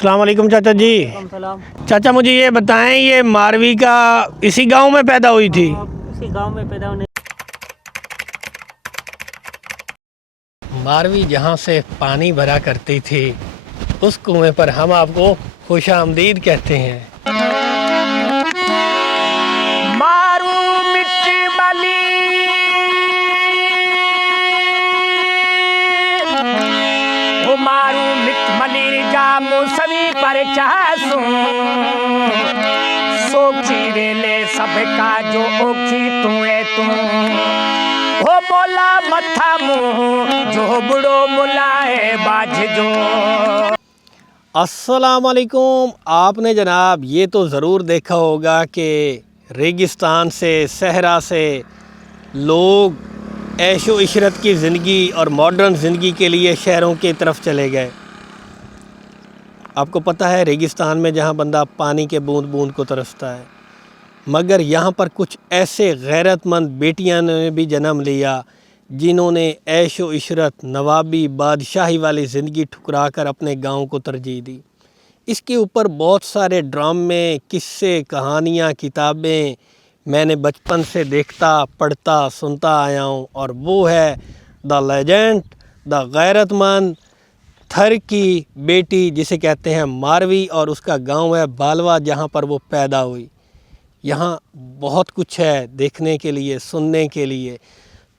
अस्सलाम वालेकुम चाचा जी। चाचा मुझे ये बताएं, ये मारवी का इसी गांव में पैदा हुई थी? इसी गांव में पैदा होने। मारवी जहां से पानी भरा करती थी उस कुएं पर हम आपको खुशामदीद कहते हैं। मारू मिट्टी वाली ओ मारू मिट मली जा मौसमी पर चासू सोखी रेले सबका जो ओखी तू है तू हो मोला मथा मुँह जो बुढ़ो मुलाए बाज जो। अस्सलाम वालेकुम। आपने जनाब ये तो ज़रूर देखा होगा कि रेगिस्तान से, सहरा से लोग ऐशो इशरत की ज़िंदगी और मॉडर्न ज़िंदगी के लिए शहरों की तरफ चले गए। आपको पता है रेगिस्तान में जहाँ बंदा पानी के बूंद बूंद को तरसता है, मगर यहाँ पर कुछ ऐसे गैरतमंद बेटियाँ ने भी जन्म लिया जिन्होंने ऐशो इशरत, नवाबी, बादशाही वाली ज़िंदगी ठुकरा कर अपने गाँव को तरजीह दी। इसके ऊपर बहुत सारे ड्रामे, किस्से, कहानियाँ, किताबें मैंने बचपन से देखता, पढ़ता, सुनता आया हूँ, और वो है द लेजेंड, द गैरतमंद थर की बेटी जिसे कहते हैं मारवी, और उसका गांव है बालवा जहां पर वो पैदा हुई। यहाँ बहुत कुछ है देखने के लिए, सुनने के लिए,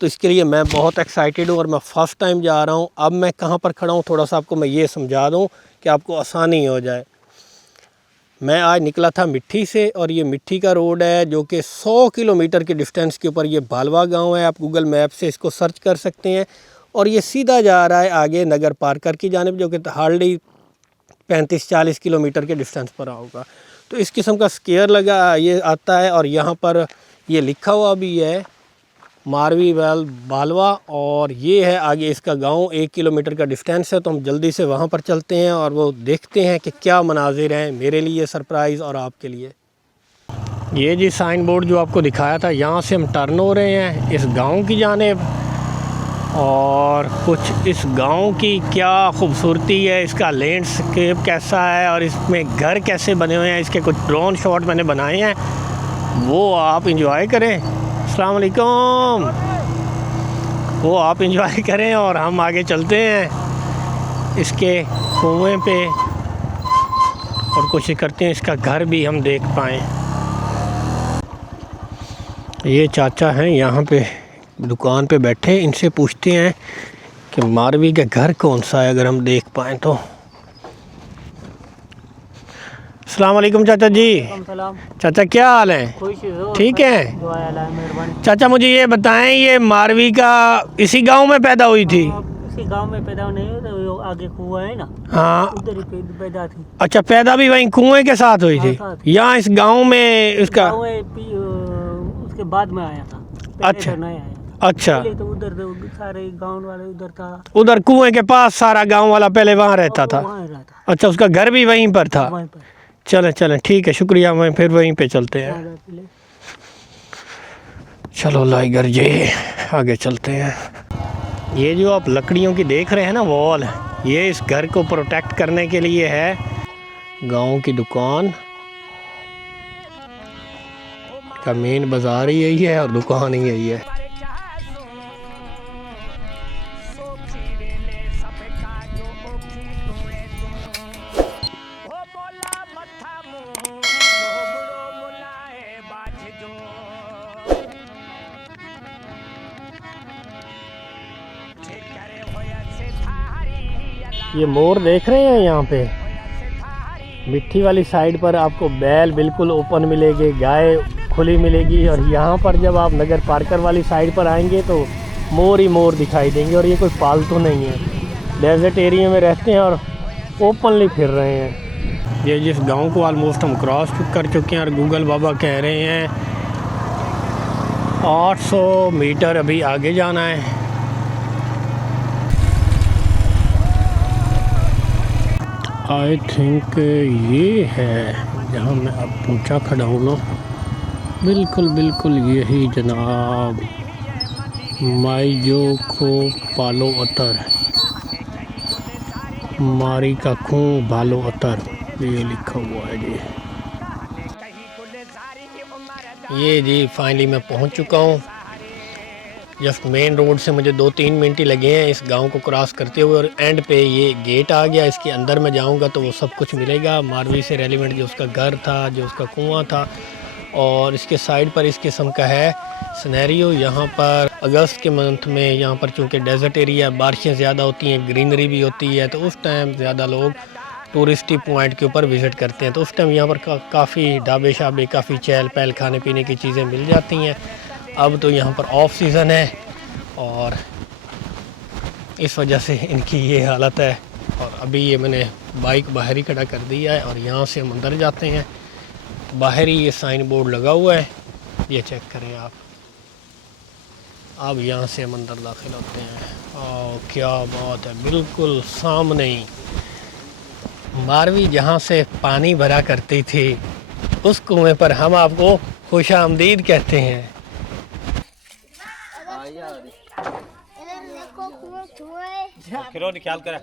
तो इसके लिए मैं बहुत एक्साइटेड हूँ और मैं फ़र्स्ट टाइम जा रहा हूँ। अब मैं कहाँ पर खड़ा हूँ थोड़ा सा आपको मैं ये समझा दूँ कि आपको आसानी हो जाए। मैं आज निकला था मिट्टी से, और ये मिट्टी का रोड है जो कि 100 किलोमीटर के डिस्टेंस के ऊपर ये बालवा गांव है। आप गूगल मैप से इसको सर्च कर सकते हैं, और ये सीधा जा रहा है आगे नगर पार्कर की जानिब, जो कि हार्डली 35-40 किलोमीटर के डिस्टेंस पर होगा। तो इस किस्म का स्केयर लगा ये आता है, और यहाँ पर ये लिखा हुआ भी है मारवी वेल बालवा, और ये है आगे इसका गांव। 1 किलोमीटर का डिस्टेंस है, तो हम जल्दी से वहाँ पर चलते हैं और वो देखते हैं कि क्या मनाजिर हैं मेरे लिए सरप्राइज़ और आपके लिए। ये जी साइन बोर्ड जो आपको दिखाया था, यहाँ से हम टर्न हो रहे हैं इस गांव की जानिब, और कुछ इस गांव की क्या खूबसूरती है, इसका लैंडस्केप कैसा है और इसमें घर कैसे बने हुए हैं, इसके कुछ ड्रोन शॉट मैंने बनाए हैं, वो आप इंजॉय करें। अस्सलाम वालेकुम। वो आप इंजॉय करें और हम आगे चलते हैं इसके कुएं पे, और कोशिश करते हैं इसका घर भी हम देख पाएँ। ये चाचा हैं यहाँ पे दुकान पे बैठे, इनसे पूछते हैं कि मारवी का घर कौन सा है, अगर हम देख पाएँ तो। अस्सलाम वालेकुम चाचा जी। चाचा क्या हाल है? ठीक है। चाचा मुझे ये बताएं, ये मारवी का इसी गांव में पैदा हुई थी? इसी गांव में पैदा नहीं हुई, आगे कुआं है ना, हाँ उधर ही पैदा थी। अच्छा, पैदा भी वहीं कुएं के साथ हुई थी? यहाँ इस गांव में इसका उसके बाद में आया था। अच्छा नहीं आया। अच्छा, तो उधर सारे गांव वाले उधर था, उधर कुएं के पास सारा गांव वाला पहले वहाँ रहता था? अच्छा, उसका घर भी वहीं पर था? चलें चलें, ठीक है, शुक्रिया। मैं फिर वहीं पे चलते हैं। चलो लाइगर जी आगे चलते हैं। ये जो आप लकड़ियों की देख रहे हैं ना वॉल, ये इस घर को प्रोटेक्ट करने के लिए है। गांव की दुकान का मेन बाज़ार ही यही है और दुकान ही यही है। ये मोर देख रहे हैं यहाँ पे, मिट्टी वाली साइड पर आपको बैल बिल्कुल ओपन मिलेगी, गाय खुली मिलेगी, और यहाँ पर जब आप नगर पार्कर वाली साइड पर आएंगे तो मोर ही मोर दिखाई देंगे। और ये कोई पालतू नहीं है, डेजर्ट एरिया में रहते हैं और ओपनली फिर रहे हैं। ये जिस गांव को ऑलमोस्ट हम क्रॉस कर चुके हैं, और गूगल बाबा कह रहे हैं 800 मीटर अभी आगे जाना है। आई थिंक ये है जहाँ मैं अब पहुँचा खड़ा हूँ ना, बिल्कुल बिल्कुल यही जनाब, माइजो को पालो अतर। मारी का खूं भालो अतर, ये लिखा हुआ है जी। ये जी फाइनली मैं पहुंच चुका हूँ। जस्ट मेन रोड से मुझे 2-3 मिनट ही लगे हैं इस गांव को क्रॉस करते हुए, और एंड पे ये गेट आ गया। इसके अंदर मैं जाऊंगा तो वो सब कुछ मिलेगा मारवी से रेलिवेंट, जो उसका घर था, जो उसका कुआं था। और इसके साइड पर इस किस्म का है सिनेरियो। यहाँ पर अगस्त के मंथ में यहाँ पर चूँकि डेजर्ट एरिया, बारिशें ज़्यादा होती हैं, ग्रीनरी भी होती है, तो उस टाइम ज़्यादा लोग टूरिस्टी पॉइंट के ऊपर विज़िट करते हैं। तो उस टाइम यहाँ पर काफ़ी ढाबे शाबे, काफ़ी चहल पहल, खाने पीने की चीज़ें मिल जाती हैं। अब तो यहाँ पर ऑफ सीज़न है और इस वजह से इनकी ये हालत है। और अभी ये मैंने बाइक बाहर ही खड़ा कर दिया है और यहाँ से हम अंदर जाते हैं। तो बाहर ही ये साइन बोर्ड लगा हुआ है, ये चेक करें आप। अब यहाँ से हम अंदर दाखिल होते हैं। और क्या बात है, बिल्कुल सामने ही मारवी जहाँ से पानी भरा करती थी उस कुएं पर हम आपको खुशामदीद कहते हैं। ख्याल करा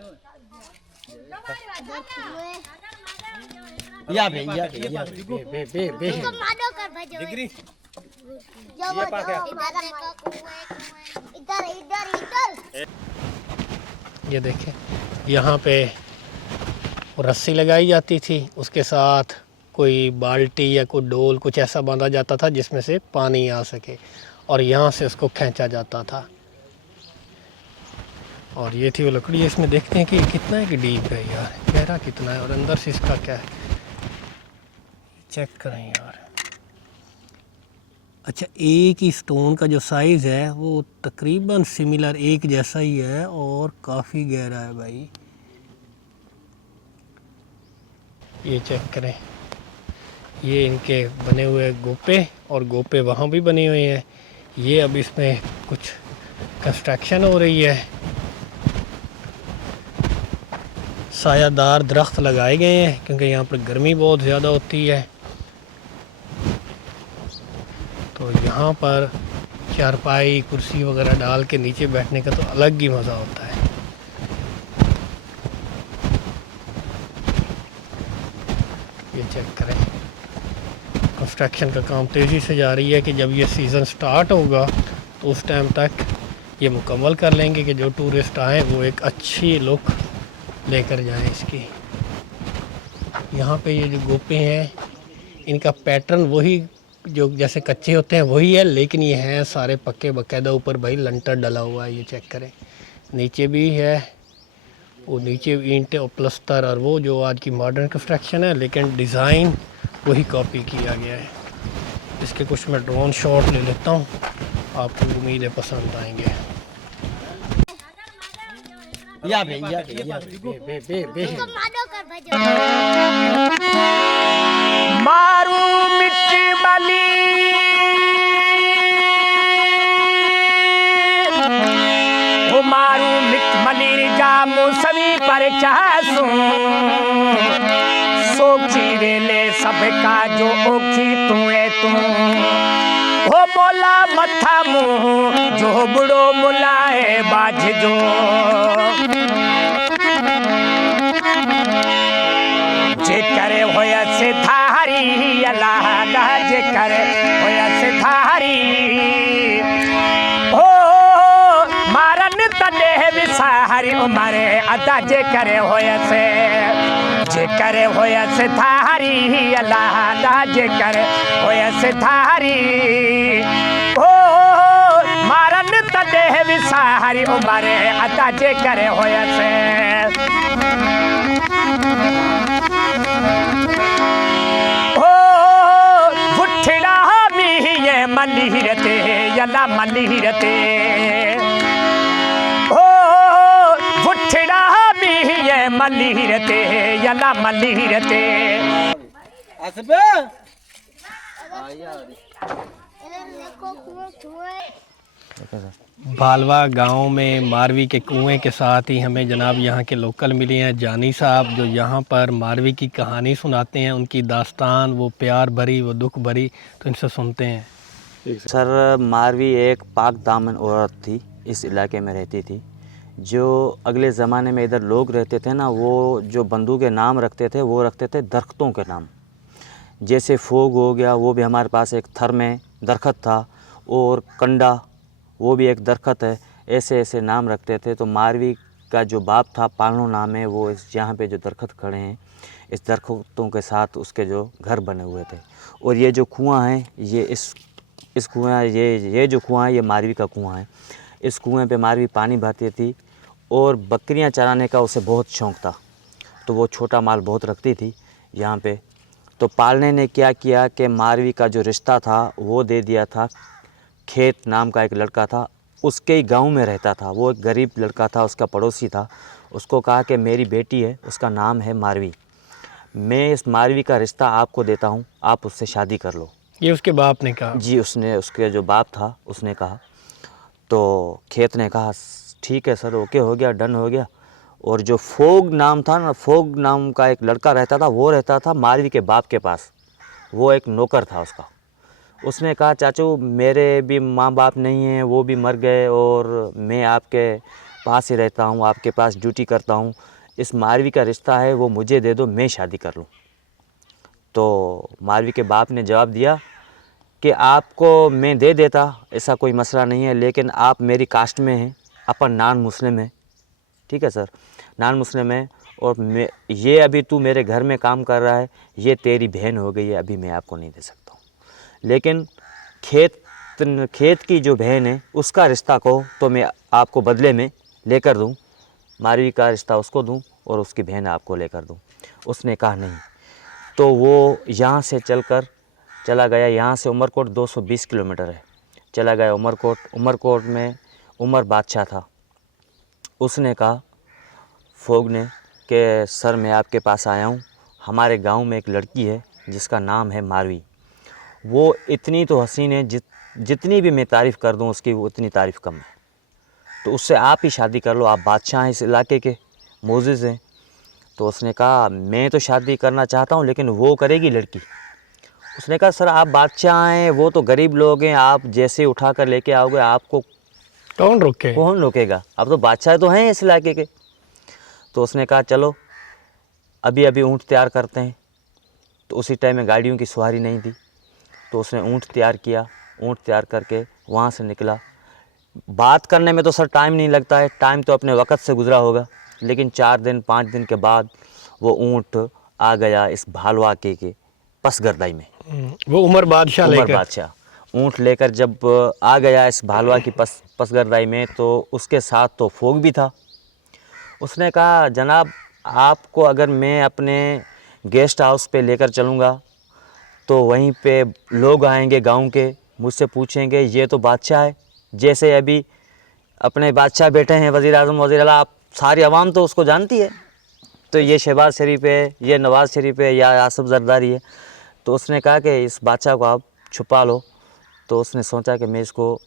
या बे डिग्री ये देखें, यहाँ पे रस्सी लगाई जाती थी, उसके साथ कोई बाल्टी या कोई डोल कुछ ऐसा बांधा जाता था जिसमें से पानी आ सके, और यहाँ से उसको खींचा जाता था। और ये थी वो लकड़ी। इसमें देखते हैं कि कितना एक डीप है यार, गहरा कितना है, और अंदर से इसका क्या है, चेक करें यार। अच्छा, एक ही स्टोन का जो साइज़ है वो तकरीबन सिमिलर एक जैसा ही है और काफ़ी गहरा है भाई। ये चेक करें, ये इनके बने हुए गोपे, और गोपे वहाँ भी बने हुए हैं। ये अब इसमें कुछ कंस्ट्रक्शन हो रही है। सायादार दरख्त लगाए गए हैं क्योंकि यहाँ पर गर्मी बहुत ज़्यादा होती है। तो यहाँ पर चारपाई कुर्सी वगैरह डाल के नीचे बैठने का तो अलग ही मज़ा होता है। ये चेक करें, कंस्ट्रक्शन का काम तेज़ी से जा रही है कि जब ये सीज़न स्टार्ट होगा तो उस टाइम तक ये मुकम्मल कर लेंगे कि जो टूरिस्ट आए वो एक अच्छी लुक लेकर जाएं इसकी। यहाँ पे ये जो गोपे हैं इनका पैटर्न वही जो जैसे कच्चे होते हैं वही है, लेकिन ये हैं सारे पक्के बाकायदा। ऊपर भाई लंटर डला हुआ है, ये चेक करें। नीचे भी है, वो नीचे ईंटें और प्लस्तर, और वो जो आज की मॉडर्न कंस्ट्रक्शन है लेकिन डिज़ाइन वही कॉपी किया गया है। इसके कुछ मैं ड्रोन शॉट ले लेता हूँ, आपको उम्मीद है पसंद आएंगे। या बे मारू मिट्टी वाली वो मारू मिट मली जा मौसमी पर चासू सोची रेले सबका जो ओखी तू हो मोला मथा मुँह जो बुढ़ो मुलाए बाज जो जे करे होया से धारी अल्लाह जे करे होया से धारी हो मारन तने विसारी उमरे अदा जे करे होया से धारी अल्लाह जे करे होया से धारी हो मारन तने विसारी उमरे अदा जे करे होया से मलीरते यला मलीरते ओ फुटड़ा भी ये मलीरते यला मलीरते असबे भालवा गांव में मारवी के कुएं के साथ ही हमें जनाब यहाँ के लोकल मिले हैं जानी साहब, जो यहाँ पर मारवी की कहानी सुनाते हैं, उनकी दास्तान, वो प्यार भरी, वो दुख भरी। तो इनसे सुनते हैं। सर, मारवी एक पाक दामन औरत थी, इस इलाके में रहती थी। जो अगले ज़माने में इधर लोग रहते थे ना, वो जो बंदूक के नाम रखते थे वो रखते थे दरख्तों के नाम। जैसे फोग हो गया, वो भी हमारे पास एक थर में दरख्त था, और कंडा वो भी एक दरख्त है। ऐसे ऐसे नाम रखते थे। तो मारवी का जो बाप था, पालनो नाम है, वो इस यहाँ पे जो दरख्त खड़े हैं, इस दरख्तों के साथ उसके जो घर बने हुए थे। और ये जो कुआं है, ये इस कुआं ये जो कुआं है, ये मारवी का कुआं है। इस कुएं पे मारवी पानी भरती थी, और बकरियां चराने का उसे बहुत शौक़ था। तो वो छोटा माल बहुत रखती थी यहाँ पे। तो पालने ने क्या किया कि मारवी का जो रिश्ता था वो दे दिया था। खेत नाम का एक लड़का था, उसके ही गांव में रहता था। वो एक गरीब लड़का था, उसका पड़ोसी था। उसको कहा कि मेरी बेटी है, उसका नाम है मारवी, मैं इस मारवी का रिश्ता आपको देता हूँ, आप उससे शादी कर लो। ये उसके बाप ने कहा? जी, उसके जो बाप था उसने कहा। तो खेत ने कहा ठीक है सर, ओके हो गया, डन हो गया। और जो फोग नाम था ना, फोग नाम का एक लड़का रहता था, वो रहता था मारवी के बाप के पास। वो एक नौकर था उसका। उसने कहा चाचू, मेरे भी माँ बाप नहीं हैं, वो भी मर गए, और मैं आपके पास ही रहता हूँ, आपके पास ड्यूटी करता हूँ। इस मारवी का रिश्ता है वो मुझे दे दो, मैं शादी कर लूँ। तो मारवी के बाप ने जवाब दिया कि आपको मैं दे देता, ऐसा कोई मसला नहीं है, लेकिन आप मेरी कास्ट में हैं, अपन नॉन मुस्लिम है। ठीक है सर, नॉन मुस्लिम है, और ये अभी तू मेरे घर में काम कर रहा है, ये तेरी बहन हो गई है, अभी मैं आपको नहीं दे सकता हूँ। लेकिन खेत की जो बहन है उसका रिश्ता को तो मैं आपको बदले में लेकर दूँ, मारवी का रिश्ता उसको दूँ और उसकी बहन आपको लेकर दूँ। उसने कहा नहीं। तो वो यहाँ से चला गया। यहाँ से उमरकोट 220 किलोमीटर है। चला गया उमरकोट में उमर बादशाह था। उसने कहा फोग ने कि सर मैं आपके पास आया हूँ, हमारे गांव में एक लड़की है जिसका नाम है मारवी। वो इतनी तो हसीन है, जितनी भी मैं तारीफ़ कर दूँ उसकी, वो उतनी तारीफ़ कम है। तो उससे आप ही शादी कर लो, आप बादशाह हैं इस इलाके के, मोज़िज़ हैं। तो उसने कहा मैं तो शादी करना चाहता हूँ, लेकिन वो करेगी लड़की। उसने कहा सर आप बादशाह हैं, वो तो गरीब लोग हैं, आप जैसे उठा कर लेके आओगे आपको कौन रोकेगा? आप तो बादशाह तो हैं इस इलाके के। तो उसने कहा चलो अभी अभी ऊँट तैयार करते हैं। तो उसी टाइम में गाड़ियों की सवारी नहीं थी, तो उसने ऊँट तैयार किया। ऊँट तैयार करके वहाँ से निकला। बात करने में तो सर टाइम नहीं लगता है, टाइम तो अपने वक़्त से गुज़रा होगा, लेकिन 4 दिन 5 दिन के बाद वो ऊँट आ गया इस भालवाके के पसगरदाई में। वो उमर बादशाह ऊँट लेकर जब आ गया इस भालवा की पसगरदाई में, तो उसके साथ तो फोग भी था। उसने कहा जनाब, आपको अगर मैं अपने गेस्ट हाउस पे लेकर चलूँगा तो वहीं पे लोग आएंगे गांव के, मुझसे पूछेंगे ये तो बादशाह है, जैसे अभी अपने बादशाह बैठे हैं, वज़ीर आज़म, वज़ीर आला, आप सारी आवाम तो उसको जानती है, तो ये शहबाज शरीफ है, ये नवाज़ शरीफ है, या आसिफ जरदारी है। तो उसने कहा कि इस बादशाह को आप छुपा लो। तो उसने सोचा कि मैं इसको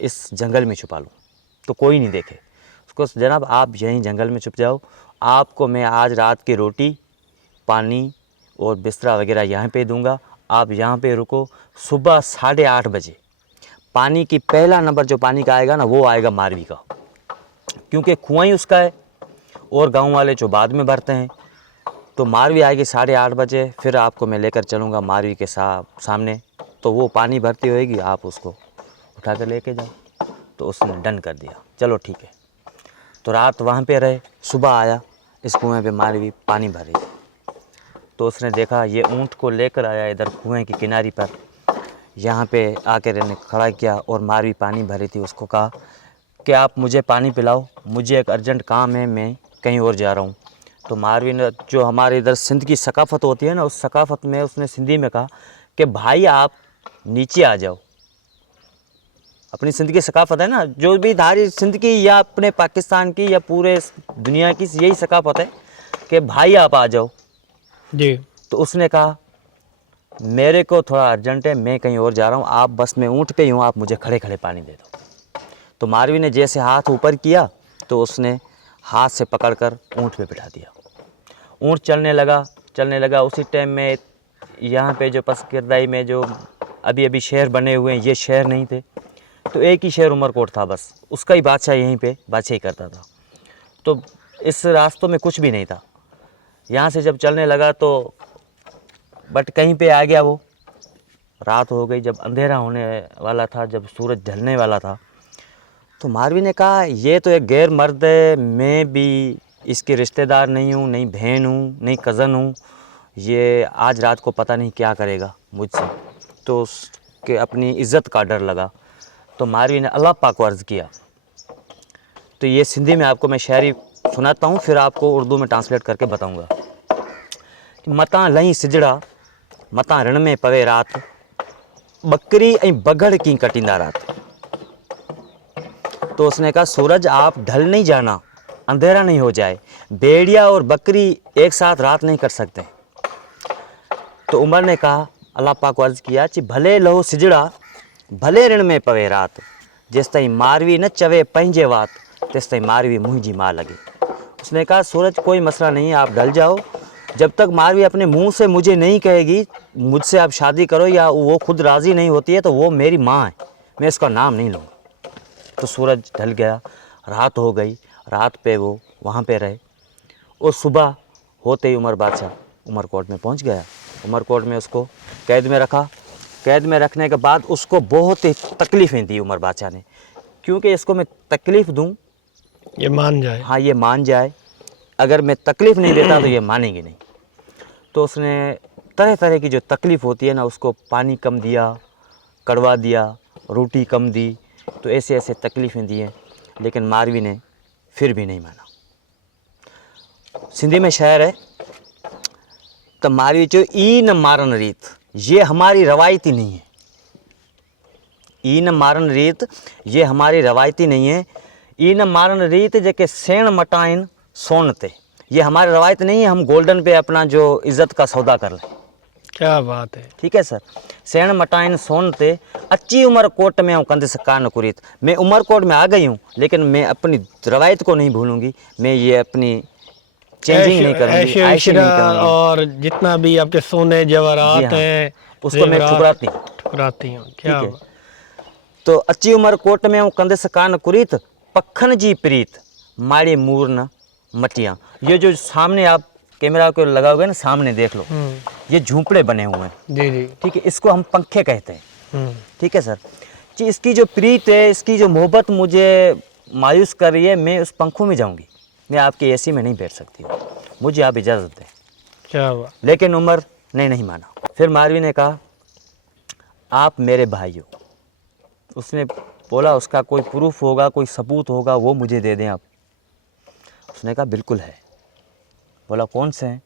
इस जंगल में छुपा लूँ तो कोई नहीं देखे। उसको जनाब आप यहीं जंगल में छुप जाओ, आपको मैं आज रात की रोटी पानी और बिस्तरा वगैरह यहाँ पे दूंगा, आप यहाँ पे रुको। सुबह 8:30 बजे पानी की पहला नंबर जो पानी का आएगा ना, वो आएगा मारवी का, क्योंकि कुआं ही उसका है और गांव वाले जो बाद में भरते हैं। तो मारवी आएगी 8:30 बजे, फिर आपको मैं लेकर चलूँगा मारवी के सामने। तो वो पानी भरती होएगी, आप उसको उठा कर लेके जाओ। तो उसने डन कर दिया, चलो ठीक है। तो रात वहाँ पे रहे। सुबह आया, इस कुएं पे मारवी पानी भर रही। तो उसने देखा ये ऊँट को लेकर आया इधर कुएं की किनारी पर, यहाँ पे आके रहने खड़ा किया और मारवी पानी भरी थी। उसको कहा कि आप मुझे पानी पिलाओ, मुझे एक अर्जेंट काम है, मैं कहीं और जा रहा हूँ। तो मारवी ने, जो हमारे इधर सिंध की सकाफ़त होती है ना, उस सकाफ़त में उसने सिंधी में कहा कि भाई आप नीचे आ जाओ। अपनी सिंध की सकाफ़त है ना, जो भी धारी सिंध की या अपने पाकिस्तान की या पूरे दुनिया की यही सकाफ़त है कि भाई आप आ जाओ जी। तो उसने कहा मेरे को थोड़ा अर्जेंट है, मैं कहीं और जा रहा हूँ, आप बस मैं ऊँट पे ही हूँ, आप मुझे खड़े खड़े पानी दे दो। तो मारवी ने जैसे हाथ ऊपर किया तो उसने हाथ से पकड़कर ऊँट पे बिठा दिया। ऊँट चलने लगा। उसी टाइम में यहाँ पे जो पसगरदाई में जो अभी अभी शहर बने हुए हैं, ये शहर नहीं थे, तो एक ही शहर उमरकोट था बस, उसका ही बादशाह यहीं पे बादशाही करता था। तो इस रास्तों में कुछ भी नहीं था। यहाँ से जब चलने लगा तो बट कहीं पे आ गया वो। रात हो गई, जब अंधेरा होने वाला था, जब सूरज ढलने वाला था, तो मारवी ने कहा ये तो एक गैर मर्द है, मैं भी इसके रिश्तेदार नहीं हूँ, नहीं बहन हूँ, नहीं कज़न हूँ, ये आज रात को पता नहीं क्या करेगा मुझसे। तो उसके अपनी इज़्ज़त का डर लगा। तो मारवी ने अल्लाह पाक को अर्ज़ किया। तो ये सिंधी में आपको मैं शायरी सुनाता हूँ, फिर आपको उर्दू में ट्रांसलेट करके बताऊँगा। मता लही सिजड़ा मता रण में पवे रात, बकरी ऐं बगड़ की कटिंदा रात। तो उसने कहा सूरज आप ढल नहीं जाना, अंधेरा नहीं हो जाए, भेड़िया और बकरी एक साथ रात नहीं कर सकते। तो उमर ने कहा, अल्लाह पाक को अर्ज़ किया कि भले लहो सिजड़ा भले ऋण में पवे रात, जेस ताईं मारवी न चवे पंहिंजे वात तेस ताईं मारवी मुंहिंजी मां लगे। उसने कहा सूरज कोई मसला नहीं, आप ढल जाओ, जब तक मारवी अपने मुंह से मुझे नहीं कहेगी मुझसे आप शादी करो, या वो खुद राज़ी नहीं होती है, तो वो मेरी माँ है, मैं इसका नाम नहीं लूँगा। तो सूरज ढल गया, रात हो गई। रात पे वो वहाँ पे रहे और सुबह होते ही उमर बादशाह उमरकोट में पहुँच गया। उमरकोट में उसको कैद में रखा। कैद में रखने के बाद उसको बहुत ही तकलीफ़ें दी उमर बादशाह ने, क्योंकि इसको मैं तकलीफ़ दूँ ये मान जाए। हाँ ये मान जाए, अगर मैं तकलीफ़ नहीं देता तो ये मानेंगे नहीं। तो उसने तरह तरह की जो तकलीफ़ होती है ना, उसको पानी कम दिया, कड़वा दिया, रोटी कम दी, तो ऐसे ऐसे तकलीफ़ें दी हैं, लेकिन मारवी ने फिर भी नहीं माना। सिंधी में शायर है, तो मारवी चो ई न मारन रीत, ये हमारी रवायती नहीं है। ई न मारन रीत ये हमारी रवायती नहीं है। ई न मारन रीत जेके सेण मटाइन सोन ते, ये हमारी रवायत नहीं है, हम गोल्डन पे अपना जो इज़्ज़त का सौदा कर लें। क्या बात है। ठीक है सर। सेण मटाइन सोन ते अच्छी उमरकोट में हूँ कंधे से कान कुरीत, मैं उमरकोट में आ गई हूँ, लेकिन मैं अपनी रवायत को नहीं भूलूंगी, मैं ये अपनी चेंजिंग नहीं करूँगी, ऐशो ऐशे नहीं इशरा करूँगी। और जितना भी आपके सोने जवाहरात जी हाँ, हैं उसको मैं जेवरात, ठुकराती हूँ। ठुकराती हूँ। क्या ठीक है। बात। तो अच्छी उमरकोट में हूँ कंधे से कान कुरीत, पखन जी प्रीत माड़ी मूर न मटियाँ। ये जो सामने आप कैमरा को लगाओगे ना, सामने देख लो, ये झूंपड़े बने हुए हैं। जी जी। ठीक है, इसको हम पंखे कहते हैं। जी ठीक है सर जी। इसकी जो प्रीत है, इसकी जो मोहब्बत मुझे मायूस कर रही है, मैं उस पंखों में जाऊंगी, मैं आपकी एसी में नहीं बैठ सकती हूँ, मुझे आप इजाज़त दें। क्या बात। लेकिन उमर ने नहीं माना। फिर मारवी ने कहा आप मेरे भाई हो। उसने बोला उसका कोई प्रूफ होगा, कोई सबूत होगा, वो मुझे दे दें आप। उसने कहा बिल्कुल है। बोला कौन से हैं?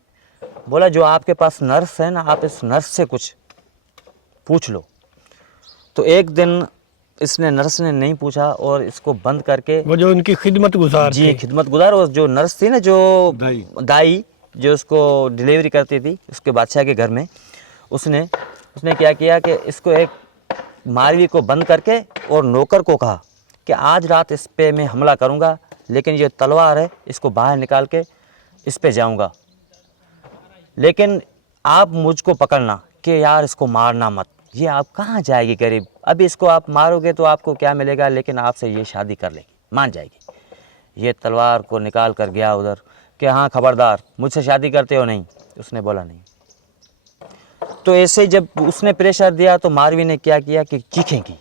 बोला जो आपके पास नर्स है ना, आप इस नर्स से कुछ पूछ लो। तो एक दिन इसने नर्स ने नहीं पूछा और इसको बंद करके, वो जो उनकी खिदमत गुजार जी थी। खिदमत गुजार, और जो नर्स थी ना, जो दाई जो उसको डिलीवरी करती थी उसके बादशाह के घर में, उसने क्या किया कि इसको एक मारवी को बंद करके और नौकर को कहा कि आज रात इस पे मैं हमला करूंगा, लेकिन ये तलवार है इसको बाहर निकाल के इस पे जाऊंगा, लेकिन आप मुझको पकड़ना कि यार इसको मारना मत, ये आप कहाँ जाएगी गरीब, अभी इसको आप मारोगे तो आपको क्या मिलेगा, लेकिन आपसे ये शादी कर लेगी, मान जाएगी। ये तलवार को निकाल कर गया उधर कि हाँ खबरदार मुझसे शादी करते हो नहीं। उसने बोला नहीं। तो ऐसे जब उसने प्रेशर दिया तो मारवी ने क्या किया कि चीखें की,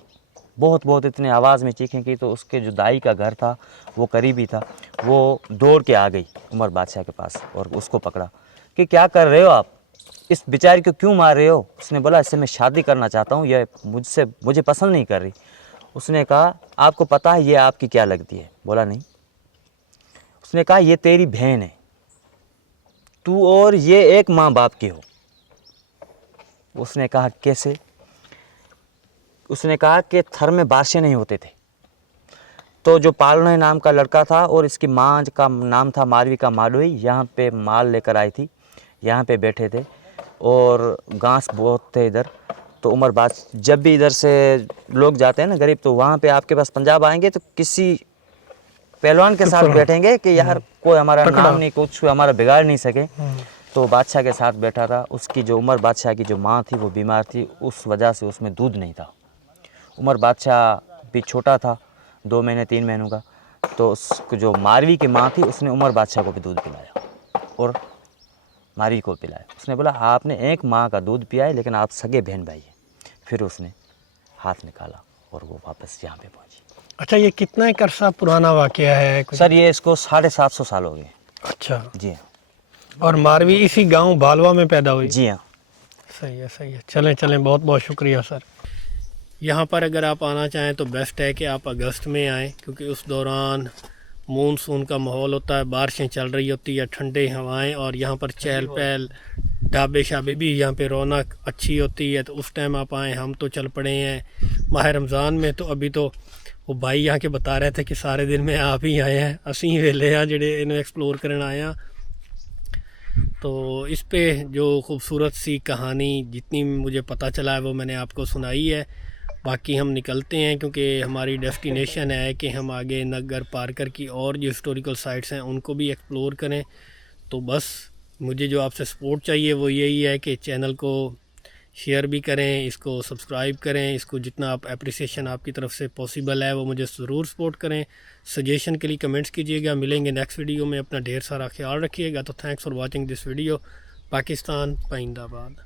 बहुत बहुत इतने आवाज़ में चीखें की। तो उसके जो दाई का घर था वो करीबी था, वो दौड़ के आ गई उमर बादशाह के पास और उसको पकड़ा कि क्या कर रहे हो आप, इस बेचारी को क्यों मार रहे हो। उसने बोला इससे मैं शादी करना चाहता हूँ, ये मुझे पसंद नहीं कर रही। उसने कहा आपको पता है ये आपकी क्या लगती है? बोला नहीं। उसने कहा ये तेरी बहन है, तू और ये एक माँ बाप के हो। उसने कहा कैसे? उसने कहा कि थर में बादशाह नहीं होते थे, तो जो पालने नाम का लड़का था और इसकी माँ का नाम था मारवी का माडोई, यहाँ पे माल लेकर आई थी, यहाँ पे बैठे थे और घास बहुत थे इधर। तो उमर बादशाह जब भी इधर से लोग जाते हैं ना गरीब, तो वहाँ पे आपके पास पंजाब आएंगे तो किसी पहलवान के साथ बैठेंगे कि यार कोई हमारा नाम नहीं, कुछ हमारा बिगाड़ नहीं सके। तो बादशाह के साथ बैठा था। उसकी जो उमर बादशाह की जो माँ थी वो बीमार थी, उस वजह से उसमें दूध नहीं था। उमर बादशाह भी छोटा था, 2 महीने 3 महीनों का। तो उसको जो मारवी की माँ थी उसने उमर बादशाह को भी दूध पिलाया और मारवी को पिलाया। उसने बोला आपने एक माँ का दूध पिया है लेकिन आप सगे बहन भाई हैं। फिर उसने हाथ निकाला और वो वापस यहाँ पे पहुँची। अच्छा, ये कितना एक अरसा पुराना वाकया है कुछ? सर ये इसको 750 साल हो गए। अच्छा, जी हाँ। और मारवी इसी गांव भालवा में पैदा हुई? जी हाँ। सही है, सही है। चलें चलें, बहुत बहुत शुक्रिया सर। यहाँ पर अगर आप आना चाहें तो बेस्ट है कि आप अगस्त में आएँ, क्योंकि उस दौरान मानसून का माहौल होता है, बारिशें चल रही होती है, ठंडे हवाएं, और यहाँ पर चहल पहल, ढाबे शाबे भी, यहाँ पे रौनक अच्छी होती है। तो उस टाइम आप आएँ। हम तो चल पड़े हैं माह रमज़ान में, तो अभी तो वो भाई यहाँ के बता रहे थे कि सारे दिन में आप ही आए हैं, असी वेले हैं जेडे इन्हें एक्सप्लोर करने आए हैं। तो इस पे जो खूबसूरत सी कहानी जितनी मुझे पता चला है वो मैंने आपको सुनाई है। बाकी हम निकलते हैं क्योंकि हमारी डेस्टिनेशन है कि हम आगे नगर पार्कर की और जो हिस्टोरिकल साइट्स हैं उनको भी एक्सप्लोर करें। तो बस मुझे जो आपसे सपोर्ट चाहिए वो यही है कि चैनल को शेयर भी करें, इसको सब्सक्राइब करें, इसको जितना आप एप्रिसिएशन आपकी तरफ से पॉसिबल है वो मुझे ज़रूर सपोर्ट करें। सजेशन के लिए कमेंट्स कीजिएगा। मिलेंगे नेक्स्ट वीडियो में। अपना ढेर सारा ख्याल रखिएगा। तो thanks for watching this video. Pakistan पाइंदाबाद।